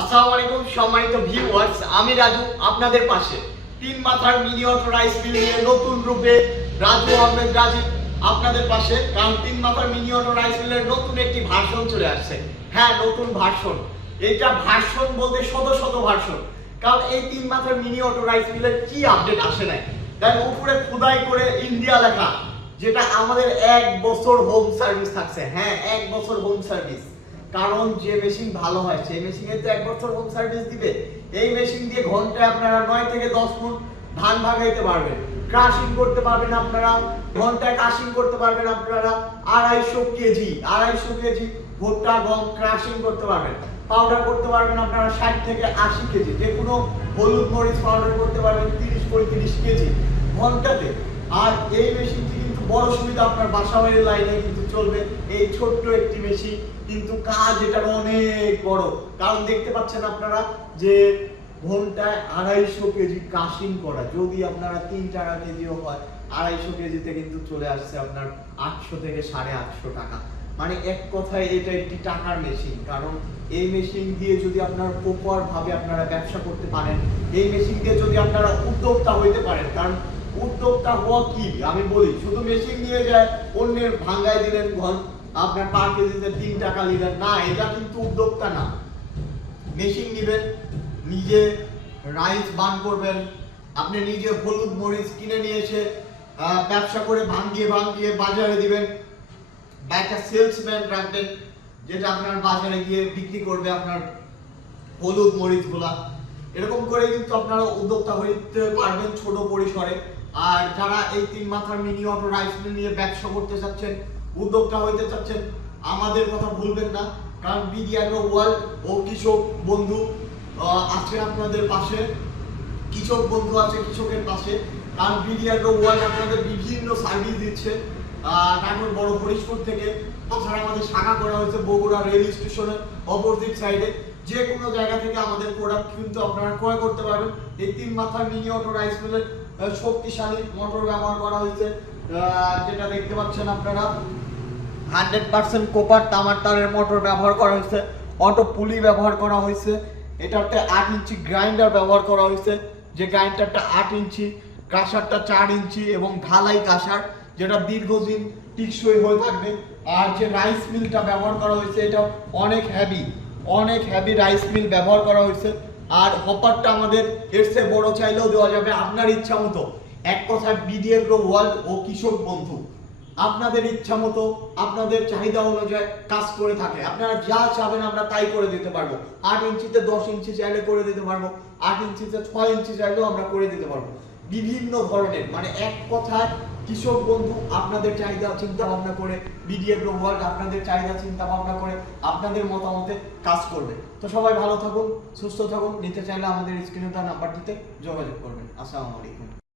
আসসালামু আলাইকুম সম্মানিত ভিউয়ার্স, আমি রাজু আপনাদের পাশে। তিন মাথার মিনি অটো রাইস মিল নিয়ে নতুন রূপে রাজু আহমেদ রাজীব আপনাদের পাশে। কারণ তিন মাথার মিনি অটো রাইস মিলের নতুন একটি ভার্সন চলে আসছে। হ্যাঁ, নতুন ভার্সন। এটা ভার্সন বলতে শত শত ভার্সন। কারণ এই তিন মাথার মিনি অটো রাইস মিলের কি আপডেট আসে নাই, তাই উপরে খোদাই করে ইন্ডিয়া লেখা, যেটা আমাদের 1 বছর হোম সার্ভিস থাকছে। হ্যাঁ, 1 বছর হোম সার্ভিস। কারণ যে মেশিন ভালো হয় সেই মেশিনে তো 1 বছর হোম সার্ভিস দিবে। এই মেশিন দিয়ে ঘন্টায় আপনারা 9 থেকে 10 ফুট ধান ভাগাইতে পারবেন, ক্রাশিং করতে পারবেন আপনারা, ঘন্টায় ক্রাশিং করতে পারবেন আপনারা 250 কেজি ভুট্টা গম ক্রাশিং করতে পারবেন, পাউডার করতে পারবেন আপনারা 60 থেকে 80 কেজি, যে কোনো হলুদ মরিচ পাউডার করতে পারবেন 30-35 কেজি ঘন্টাতে। আর এই মেশিনটি কিন্তু বড় সুবিধা, আপনার বাসাবাড়ির লাইনে কিন্তু চলবে এই ছোট্ট একটি মেশিন, কিন্তু কাজ এটার অনেক বড়। কারণ দেখতে পাচ্ছেন আপনারা যে ঘন্টায় 250 কেজি ক্রাশিং করা, যদি আপনারা 3 টাকা কেজিও হয় 250 কেজিতে কিন্তু চলে আসছে আপনার 800 থেকে 850 টাকা। মানে এক কথায় এটা একটি টাকার মেশিন। কারণ এই মেশিন দিয়ে যদি আপনারা প্রপার ভাবে আপনারা ব্যবসা করতে পারেন, এই মেশিন দিয়ে যদি আপনারা উদ্যোক্তা হইতে পারেন, কারণ উদ্যোক্তা হওয়া কি আমি বলি, শুধু মেশিন নিয়ে যায় অন্যের ভাঙায় দিলেন ঘর, আপনার পার কেজিতে 3 টাকা নিলেন না, এটা কিন্তু উদ্যোক্তা না। মেশিন নেবেন, নিজে রাইস বান করবেন, আপনি নিজে হলুদ মরিচ কিনে নিয়ে এসে ব্যবসা করে ভাঙিয়ে বাজারে দিবেন, বা একটা সেলসম্যান রাখবেন যেটা আপনার বাজারে গিয়ে বিক্রি করবে আপনার হলুদ মরিচ গুলা। এরকম করে কিন্তু আপনারা উদ্যোক্তা হইতে পারবেন ছোট পরিসরে। আর যারা এই তিন মাথার মিনি অটো রাইস মিল নিয়ে ব্যবসা করতে চাচ্ছেন, উদ্যোক্তা হইতে চাচ্ছেন, আমাদের কথা ভুলবেন না। কারণ বিডি অ্যাগ্রো ওয়ার্ল্ড ও কৃষক বন্ধু আছে আপনাদের পাশে, কৃষক বন্ধু আছে কৃষকের পাশে। কারণ বিডি অ্যাগ্রো ওয়ার্ল্ড আপনাদের বিভিন্ন সার্ভিস দিচ্ছে নাটোর বড় হরিশপুর থেকে। তাছাড়া আমাদের শাখা করা হয়েছে বগুড়া রেল স্টেশনের অপোজিট সাইডে। যে কোনো জায়গা থেকে আমাদের প্রোডাক্ট কিন্তু আপনারা ক্রয় করতে পারবেন। এই তিন মাথার মিনি অটো রাইস মিলের শক্তিশালী মোটর ব্যবহার করা হয়েছে, যেটা দেখতে পাচ্ছেন আপনারা 100% কোপার তামার তারের মোটর ব্যবহার করা হয়েছে, অটো পুলি ব্যবহার করা হয়েছে, এটাতে 8 ইঞ্চি গ্রাইন্ডার ব্যবহার করা হয়েছে, যে গ্রাইন্ডারটা 8 ইঞ্চি, কাঁসারটা 4 ইঞ্চি এবং ঢালাই কাঁসার, যেটা দীর্ঘদিন টিকসই হয়ে থাকবে। আর যে রাইস মিলটা ব্যবহার করা হয়েছে এটা অনেক হেভি রাইস মিল ব্যবহার করা হয়েছে। আর হপারটা আমাদের এর চেয়ে বড় চাইলেও দেওয়া যাবে আপনার ইচ্ছা মতো। এক কথায় বিডি অ্যাগ্রো ওয়ার্ল্ড ও কৃষক বন্ধু আপনাদের ইচ্ছা মতো আপনাদের চাহিদা অনুযায়ী কাজ করে থাকে। আপনারা যা চাবেন আমরা তাই করে দিতে পারবো। 8 ইঞ্চিতে 10 ইঞ্চি চাইলে করে দিতে পারবো, 8 ইঞ্চিতে 6 ইঞ্চি চাইলেও আমরা করে দিতে পারবো। বিভিন্ন ধরনের, মানে এক কথায় কৃষক বন্ধু আপনাদের চাহিদা চিন্তা ভাবনা করে, বিডি অ্যাগ্রো ওয়ার্ল্ড আপনাদের চাহিদা চিন্তা ভাবনা করে আপনাদের মতামতে কাজ করবে। তো সবাই ভালো থাকুন, সুস্থ থাকুন। নিতে চাইলে আমাদের স্ক্রিনে দেওয়া নাম্বারটিতে যোগাযোগ করবেন। আসসালামু আলাইকুম।